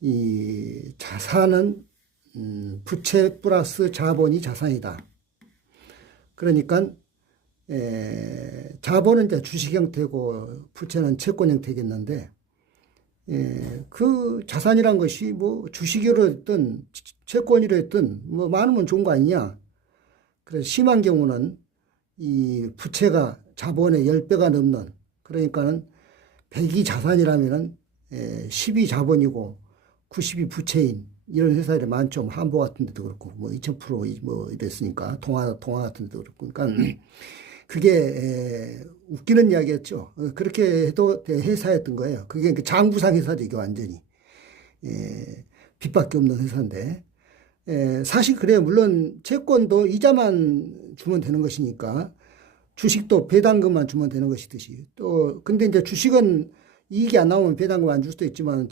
이 자산은 음, 부채 플러스 자본이 자산이다. 그러니까 에, 자본은 이제 주식 형태고 부채는 채권 형태겠는데 예, 그 자산이란 것이 뭐 주식으로 했든 채권이로 했든 뭐 많으면 좋은 거 아니냐. 그래서 심한 경우는 이 부채가 자본의 10배가 넘는 그러니까는 100이 자산이라면은 에, 10이 자본이고 90이 부채인 이런 회사들이 많죠. 뭐 한보 같은 데도 그렇고 뭐 2000%뭐 이랬으니까 동화 동화 같은 데도 그렇고 그러니까 그게 에, 웃기는 이야기였죠. 어, 그렇게 해도 돼- 회사였던 거예요. 그게 그 장부상 회사죠, 이게 완전히. 에, 빚밖에 없는 회사인데. 에, 사실 그래요. 물론 채권도 이자만 주면 되는 것이니까 주식도 배당금만 주면 되는 것이듯이 또 근데 이제 주식은 이익이 안 나오면 배당금 안 줄 수도 있지만